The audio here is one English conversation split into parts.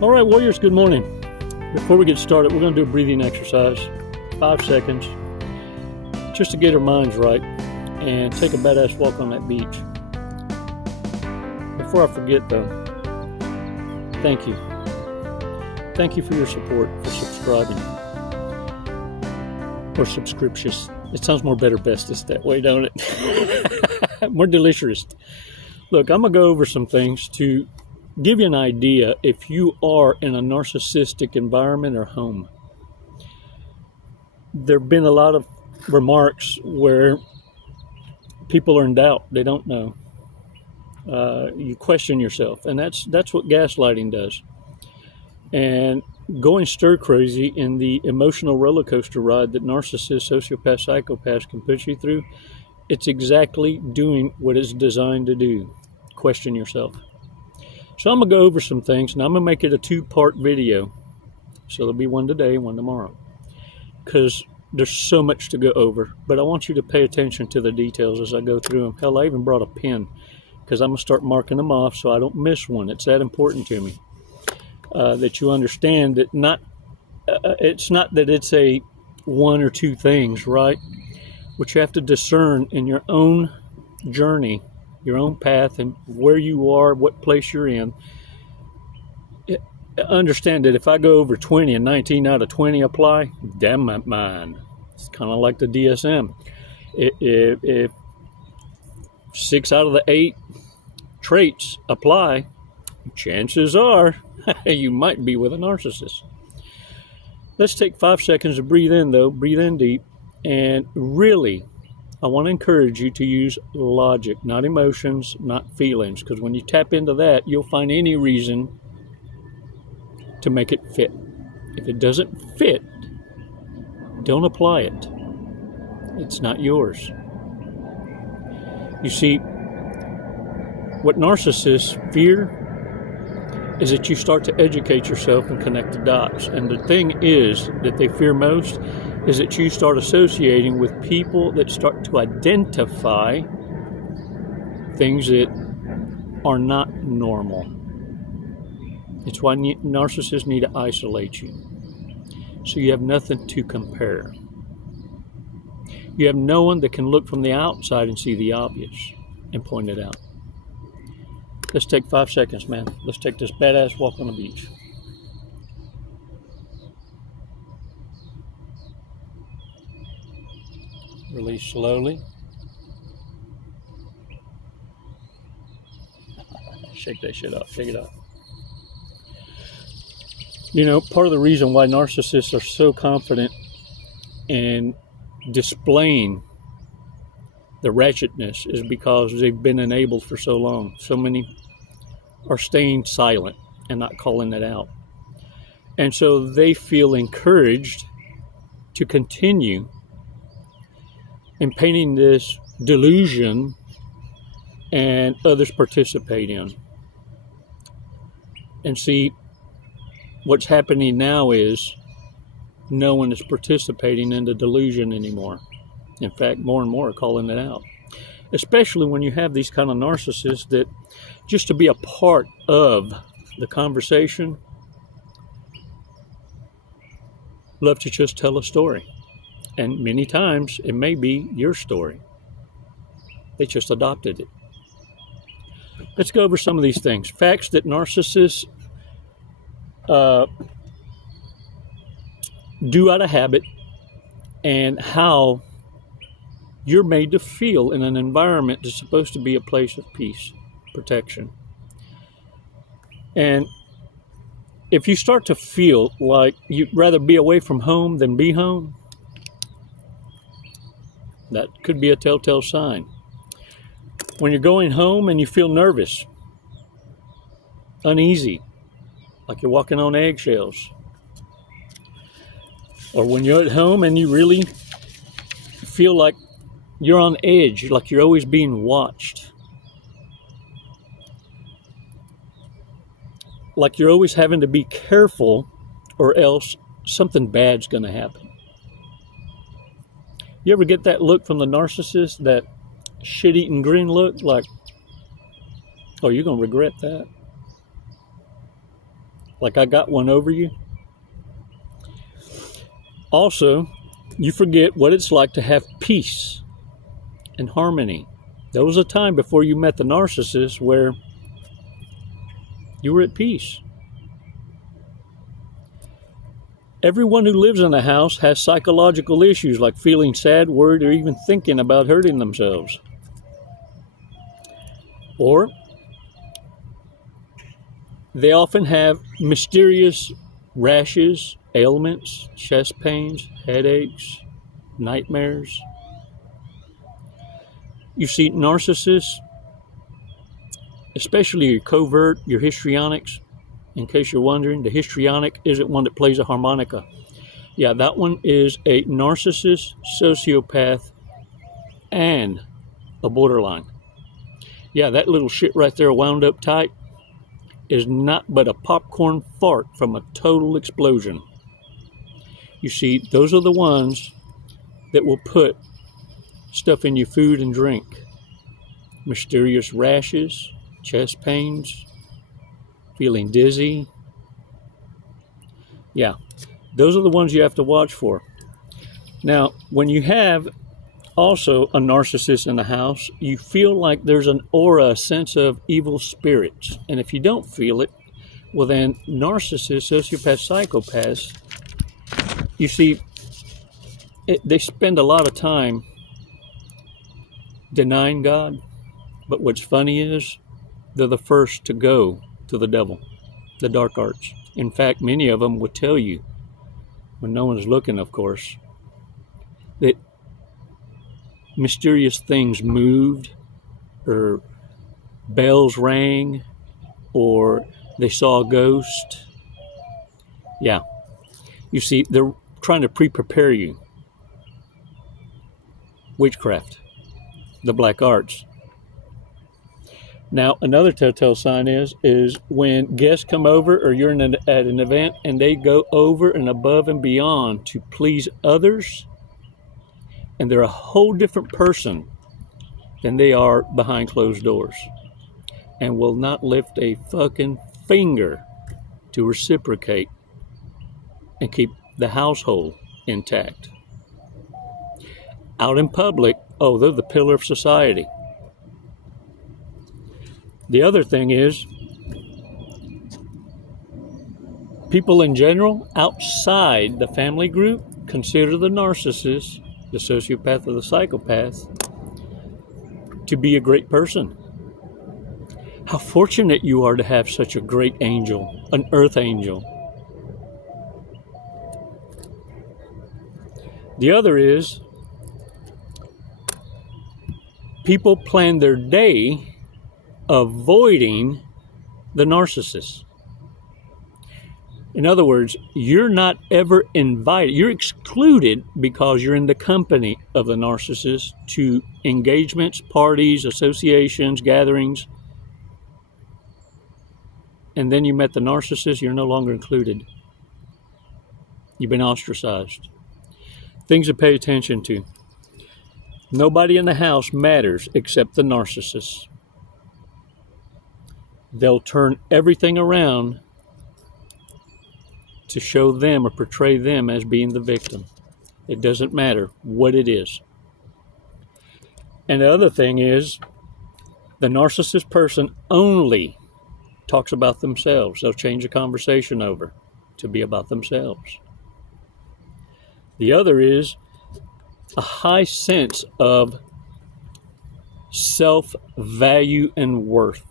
All right, warriors, good morning. Before we get started, we're going to do a breathing exercise, 5 seconds, just to get our minds right and take a badass walk on that beach. Before I forget though, thank you. Thank you for your support, for subscribing, or subscriptions. It sounds more better bestest that way, don't it? More delicious. Look, I'm going to go over some things to give you an idea if you are in a narcissistic environment or home. There have been a lot of remarks where people are in doubt. They don't know. You question yourself, and that's what gaslighting does. And going stir crazy in the emotional roller coaster ride that narcissists, sociopaths, psychopaths can put you through, it's exactly doing what it's designed to do. Question yourself. So I'm going to go over some things, and I'm going to make it a 2-part video. So there'll be one today, one tomorrow, because there's so much to go over. But I want you to pay attention to the details as I go through them. Hell, I even brought a pen, because I'm going to start marking them off so I don't miss one. It's that important to me. That you understand that it's not that it's a one or two things, right? What you have to discern in your own journey, your own path, and where you are, what place you're in. Understand that if I go over 20 and 19 out of 20 apply, damn my mind. It's kind of like the DSM. If 6 out of the 8 traits apply, chances are you might be with a narcissist. Let's take 5 seconds to breathe in, though. Breathe in deep. And really, I want to encourage you to use logic, not emotions, not feelings. Because when you tap into that, you'll find any reason to make it fit. If it doesn't fit, don't apply it. It's not yours. You see, what narcissists fear is that you start to educate yourself and connect the dots. And the thing is that they fear most is that you start associating with people that start to identify things that are not normal. It's why narcissists need to isolate you. So you have nothing to compare. You have no one that can look from the outside and see the obvious and point it out. Let's take 5 seconds, man. Let's take this badass walk on the beach. Release slowly. Shake that shit up. Shake it up. You know, part of the reason why narcissists are so confident in displaying the ratchetness is because they've been enabled for so long. So many are staying silent and not calling it out. And so they feel encouraged to continue in painting this delusion, and others participate in. And see, what's happening now is no one is participating in the delusion anymore. In fact, more and more are calling it out. Especially when you have these kind of narcissists that just to be a part of the conversation love to just tell a story. And many times it may be your story. They just adopted it. Let's go over some of these things. Facts that narcissists do out of habit, and how you're made to feel in an environment that's supposed to be a place of peace, protection. And if you start to feel like you'd rather be away from home than be home, that could be a telltale sign. When you're going home and you feel nervous, uneasy, like you're walking on eggshells. Or when you're at home and you really feel like you're on edge, like you're always being watched. Like you're always having to be careful or else something bad's going to happen. You ever get that look from the narcissist, that shit-eating grin look, like, oh, you're going to regret that? like I got one over you. Also, you forget what it's like to have peace and harmony. There was a time before you met the narcissist where you were at peace. Everyone who lives in a house has psychological issues like feeling sad, worried, or even thinking about hurting themselves. Or they often have mysterious rashes, ailments, chest pains, headaches, nightmares. You see, narcissists, especially your covert, your histrionics, in case you're wondering, the histrionic isn't one that plays a harmonica. Yeah, that one is a narcissist, sociopath, and a borderline. Yeah, that little shit right there wound up tight is not but a popcorn fart from a total explosion. You see, those are the ones that will put stuff in your food and drink. Mysterious rashes, chest pains, feeling dizzy. Yeah, those are the ones you have to watch for. Now, when you have also a narcissist in the house, you feel like there's an aura, a sense of evil spirits. And if you don't feel it, well then, narcissists, sociopaths, psychopaths, you see, they spend a lot of time denying God. But what's funny is they're the first to go to the devil, the dark arts. In fact, many of them would tell you, when no one's looking, of course, that mysterious things moved, or bells rang, or they saw a ghost. Yeah. You see, they're trying to prepare you. Witchcraft, the black arts. Now, another telltale sign is when guests come over or you're at an event and they go over and above and beyond to please others, and they're a whole different person than they are behind closed doors, and will not lift a fucking finger to reciprocate and keep the household intact. Out in public, oh, they're the pillar of society. The other thing is, people in general outside the family group consider the narcissist, the sociopath, or the psychopath to be a great person. How fortunate you are to have such a great angel, an earth angel. The other is, people plan their day avoiding the narcissist. In other words, you're not ever invited. You're excluded because you're in the company of the narcissist to engagements, parties, associations, gatherings. And then you met the narcissist, you're no longer included. You've been ostracized. Things to pay attention to. Nobody in the house matters except the narcissist. They'll turn everything around to show them or portray them as being the victim. It doesn't matter what it is. And the other thing is, the narcissist person only talks about themselves. They'll change the conversation over to be about themselves. The other is a high sense of self-value and worth.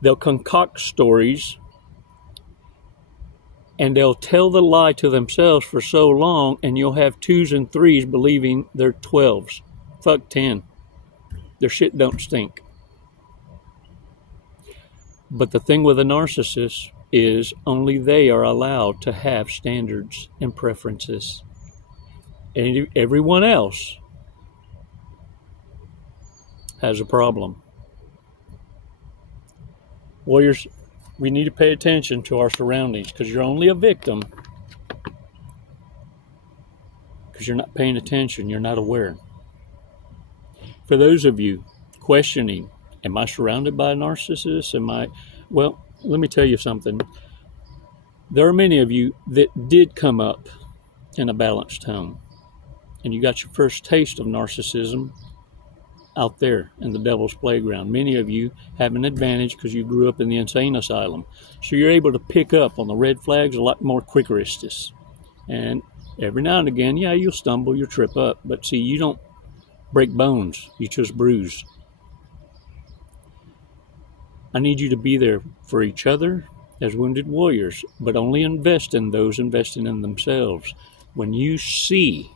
They'll concoct stories and they'll tell the lie to themselves for so long, and you'll have 2s and 3s believing they're 12s. Fuck 10. Their shit don't stink. But the thing with a narcissist is only they are allowed to have standards and preferences. And everyone else has a problem. Warriors, we need to pay attention to our surroundings, because you're only a victim because you're not paying attention, you're not aware. For those of you questioning, am I surrounded by a narcissist? Well, let me tell you something. There are many of you that did come up in a balanced home, and you got your first taste of narcissism out there in the devil's playground. Many of you have an advantage because you grew up in the insane asylum. So you're able to pick up on the red flags a lot more quickest. And every now and again, yeah, you'll stumble, you'll trip up. But see, you don't break bones, you just bruise. I need you to be there for each other as wounded warriors, but only invest in those investing in themselves. When you see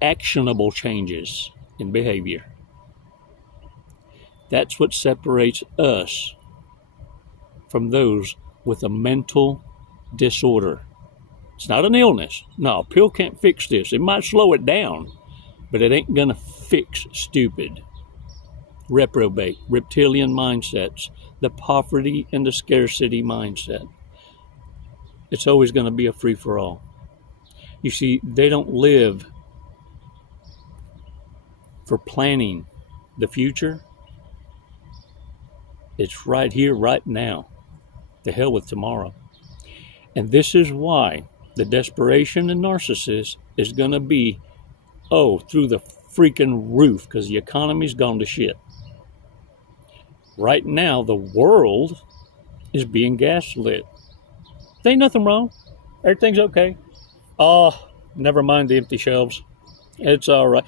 actionable changes in behavior, that's what separates us from those with a mental disorder. It's not an illness. No, a pill can't fix this. It might slow it down, but it ain't gonna fix stupid, reprobate, reptilian mindsets, the poverty and the scarcity mindset. It's always gonna be a free-for-all. You see, they don't live for planning the future. It's right here, right now. The hell with tomorrow. And this is why the desperation in narcissists is going to be, through the freaking roof, because the economy's gone to shit. Right now, the world is being gaslit. There ain't nothing wrong. Everything's okay. Never mind the empty shelves. It's all right.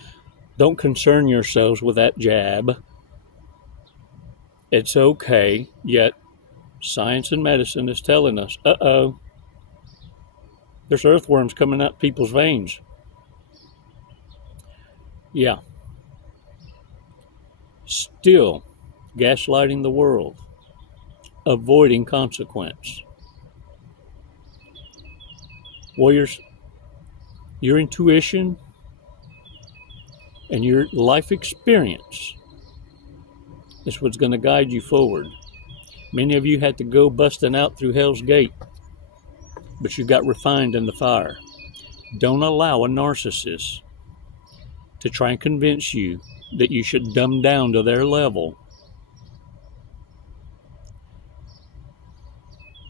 Don't concern yourselves with that jab. It's okay, yet science and medicine is telling us, there's earthworms coming out people's veins. Yeah. Still gaslighting the world, avoiding consequence. Warriors, your intuition and your life experience is what's going to guide you forward. Many of you had to go busting out through Hell's Gate, but you got refined in the fire. Don't allow a narcissist to try and convince you that you should dumb down to their level,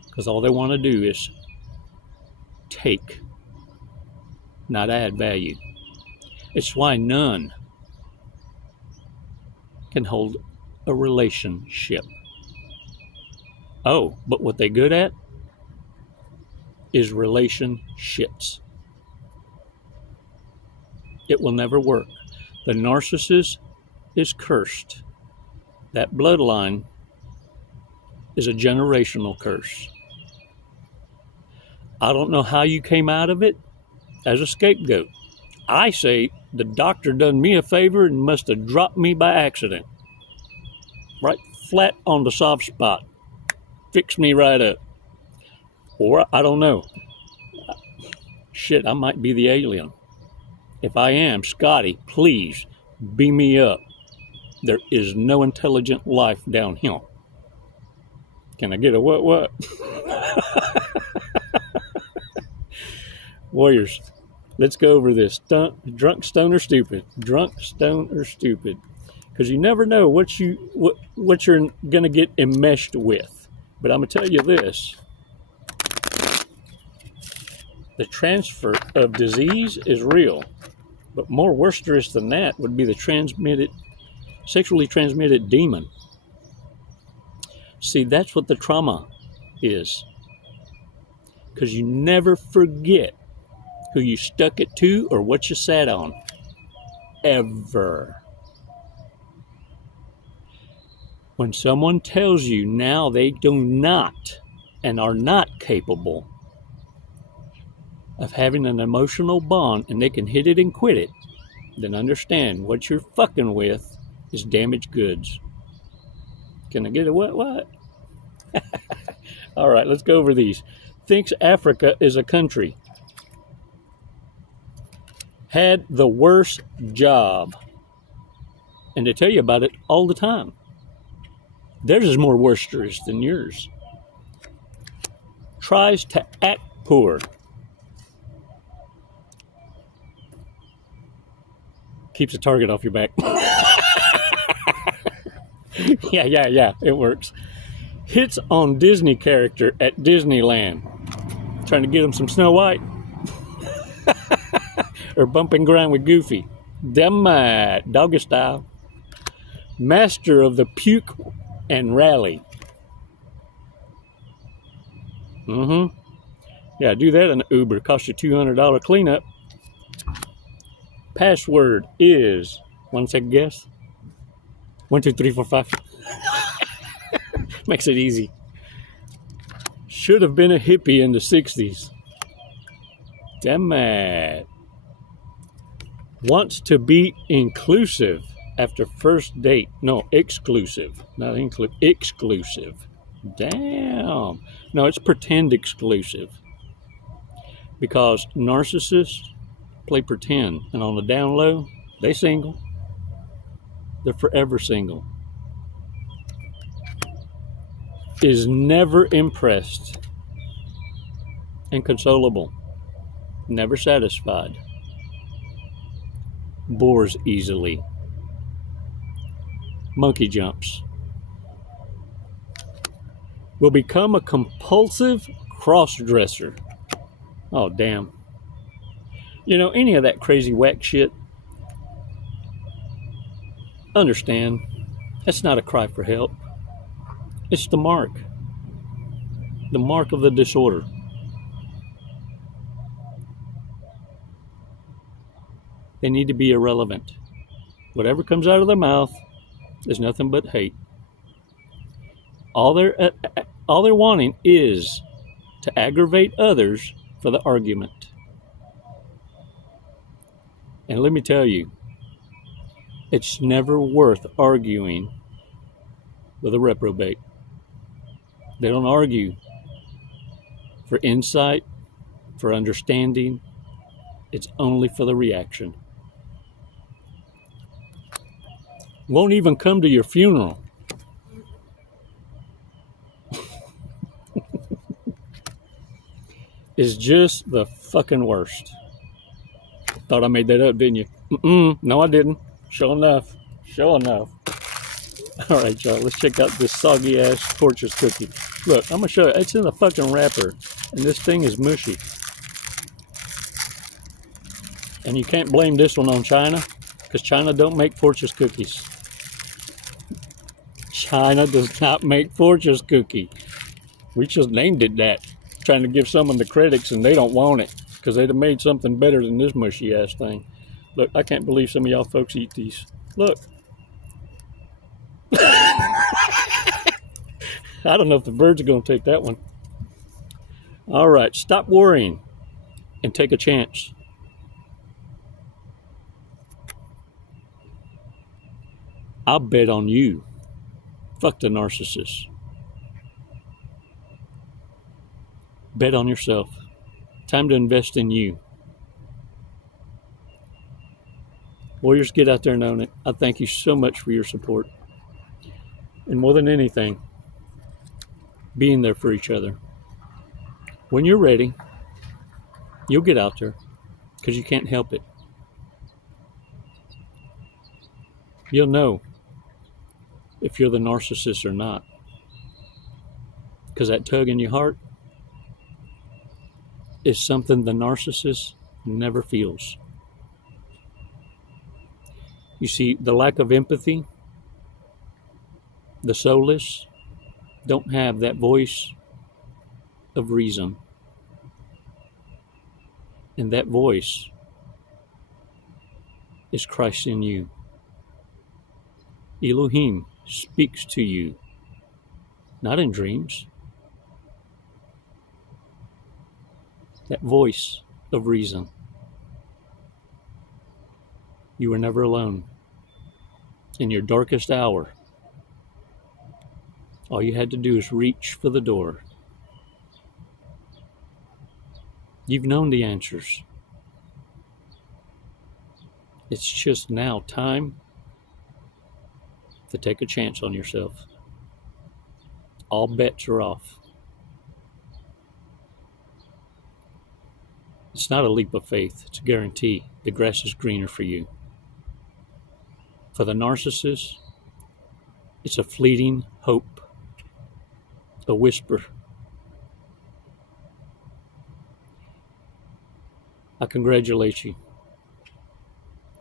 because all they want to do is take, not add value. It's why none can hold a relationship. But what they're good at is relationships. It will never work. The narcissist is cursed. That bloodline is a generational curse. I don't know how you came out of it as a scapegoat. I say the doctor done me a favor and must have dropped me by accident. Right flat on the soft spot. Fixed me right up. Or, I don't know. Shit, I might be the alien. If I am, Scotty, please beam me up. There is no intelligent life down here. Can I get a what? Warriors, let's go over this. Drunk, stone, or stupid. Drunk, stone, or stupid. Because you never know what you're going to get enmeshed with. But I'm going to tell you this. The transfer of disease is real. But more worsterous than that would be the sexually transmitted demon. See, that's what the trauma is. Because you never forget who you stuck it to or what you sat on. Ever. When someone tells you now they do not and are not capable of having an emotional bond and they can hit it and quit it, then understand what you're fucking with is damaged goods. Can I get a what? All right, let's go over these. Thinks Africa is a country. Had the worst job. And they tell you about it all the time. Theirs is more worsterous than yours. Tries to act poor. Keeps a target off your back. Yeah, it works. Hits on Disney character at Disneyland. Trying to get him some Snow White. Or bumping ground with Goofy. Them doggy style. Master of the puke and rally. Yeah, do that in an Uber. Cost you $200 cleanup. Password is, one second guess. 1, 2, 3, 4, 5. Makes it easy. Should have been a hippie in the 60s. Damn mad. Wants to be inclusive after first date. No, exclusive. Not inclusive. Exclusive. Damn. No, it's pretend exclusive. Because narcissists play pretend. And on the down low, they single. They're forever single. Is never impressed. Inconsolable. Never satisfied. Bores easily. Monkey jumps. Will become a compulsive cross-dresser. Oh, damn. You know, any of that crazy whack shit, understand, that's not a cry for help. It's the mark. The mark of the disorder. They need to be irrelevant. Whatever comes out of their mouth is nothing but hate. All they're wanting is to aggravate others for the argument. And let me tell you, it's never worth arguing with a reprobate. They don't argue for insight, for understanding. It's only for the reaction. Won't even come to your funeral. Is just the fucking worst. Thought I made that up, didn't you? No, I didn't. Sure enough. Sure enough. All right, y'all. Let's check out this soggy ass Fortress cookie. Look, I'm gonna show you. It's in a fucking wrapper, and this thing is mushy. And you can't blame this one on China, because China don't make Fortress cookies. China does not make Fortress cookie. We just named it that, trying to give someone the credits, and they don't want it, because they'd have made something better than this mushy ass thing. Look, I can't believe some of y'all folks eat these. Look. I don't know if the birds are going to take that one. All right, stop worrying and take a chance. I'll bet on you. Fuck the narcissist. Bet on yourself. Time to invest in you. Warriors, get out there and own it. I thank you so much for your support. And more than anything, being there for each other. When you're ready, you'll get out there because you can't help it. You'll know if you're the narcissist or not, because that tug in your heart is something the narcissist never feels. You see, the lack of empathy, the soulless, don't have that voice of reason. And that voice is Christ in you. Elohim speaks to you, not in dreams. That voice of reason. You were never alone. In your darkest hour, all you had to do is reach for the door. You've known the answers. It's just now time to take a chance on yourself. All bets are off. It's not a leap of faith. It's a guarantee. The grass is greener for you. For the narcissist, it's a fleeting hope. a whisper. I congratulate you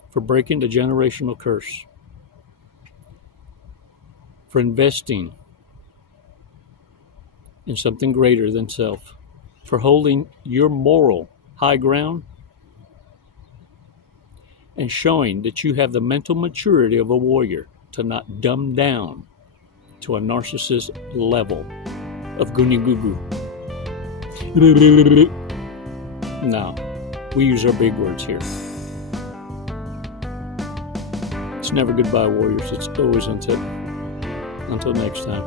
for breaking the generational curse, for investing in something greater than self, for holding your moral high ground, and showing that you have the mental maturity of a warrior to not dumb down to a narcissist level of goony-goo-goo. No, we use our big words here. It's never goodbye, warriors. It's always until next time.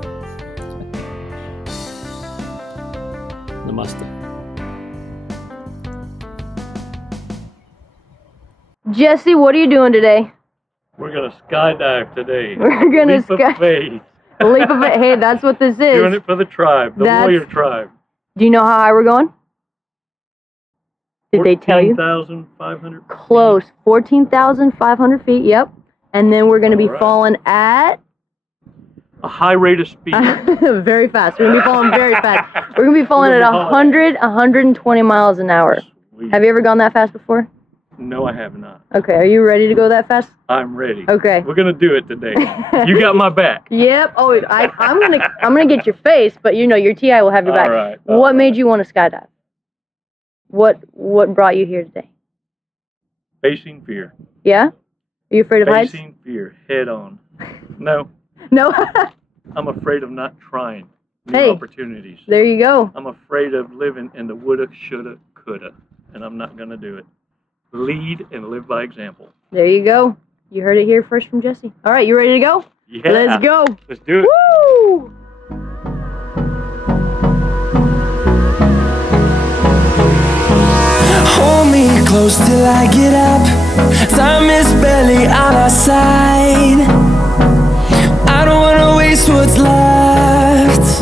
Namaste. Jesse, what are you doing today? We're gonna skydive today. We're gonna leap of faith. Leap of faith. Hey, that's what this is. Doing it for the tribe, the warrior tribe. Do you know how high we're going? Did they tell you? 14,500. Close. 14,500 feet. Yep. And then we're gonna be falling at a high rate of speed. Very fast. We're gonna be falling very fast. We're gonna be falling at 120 miles an hour. Sweet. Have you ever gone that fast before? No, I have not. Okay, are you ready to go that fast? I'm ready. Okay. We're gonna do it today. You got my back. Yep. Oh, I'm gonna get your face, but you know your TI will have your back. All right. What made you want to skydive? What brought you here today? Facing fear. Yeah? Are you afraid of heights? Facing fear head on. No. No. I'm afraid of not trying new opportunities. There you go. I'm afraid of living in the woulda, shoulda, coulda, and I'm not gonna do it. Lead and live by example. There you go. You heard it here first from Jesse. All right, you ready to go? Yeah. Let's go. Let's do it. Woo! Hold me close till I get up. Time is barely on our side. I don't wanna waste what's left.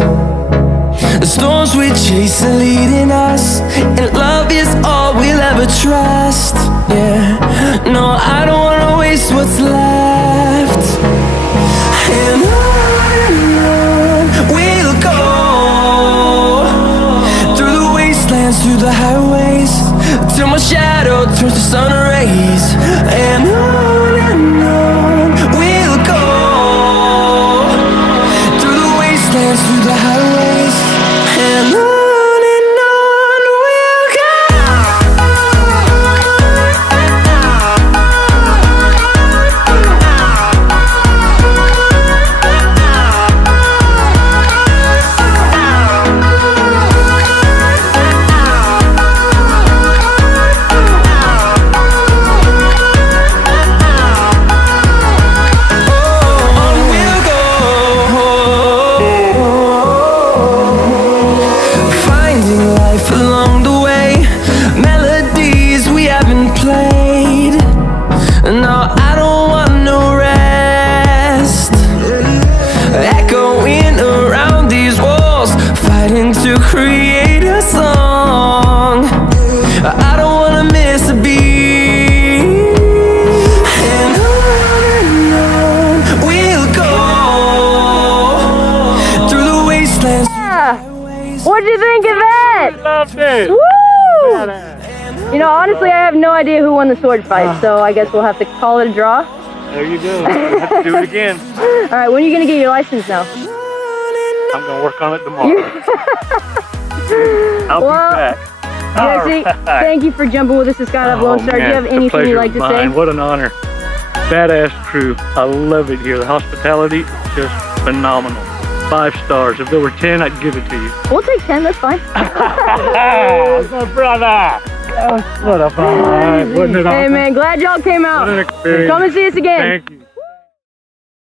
The storms we chase are leading us, and love is all we'll ever trust. Yeah, no, I don't wanna waste what's left. And on we'll go, through the wastelands, through the highways, till my shadow turns to sun rays. And on we'll go, through the wastelands, through the highways, and on we'll go. Along the way, melodies we haven't played. No, I don't want no rest. Echoing around these walls, fighting to create a song. I don't wanna miss a beat. And on we'll go, through the wastelands. What'd you think of that? Loved it. Woo! You know, honestly, I have no idea who won the sword fight, so I guess we'll have to call it a draw. There you go. We'll have to do it again. All right, when are you gonna get your license now? I'm gonna work on it tomorrow. I'll be back. Jesse, thank you for jumping with us to Skydive Lone Star. Do you have anything you'd like to say? What an honor. Badass crew. I love it here. The hospitality, just phenomenal. 5 stars. If there were 10, I'd give it to you. We'll take 10, that's fine. My brother. What a fun. Wasn't it awesome? Hey man, glad y'all came out. What an experience. Come and see us again. Thank you.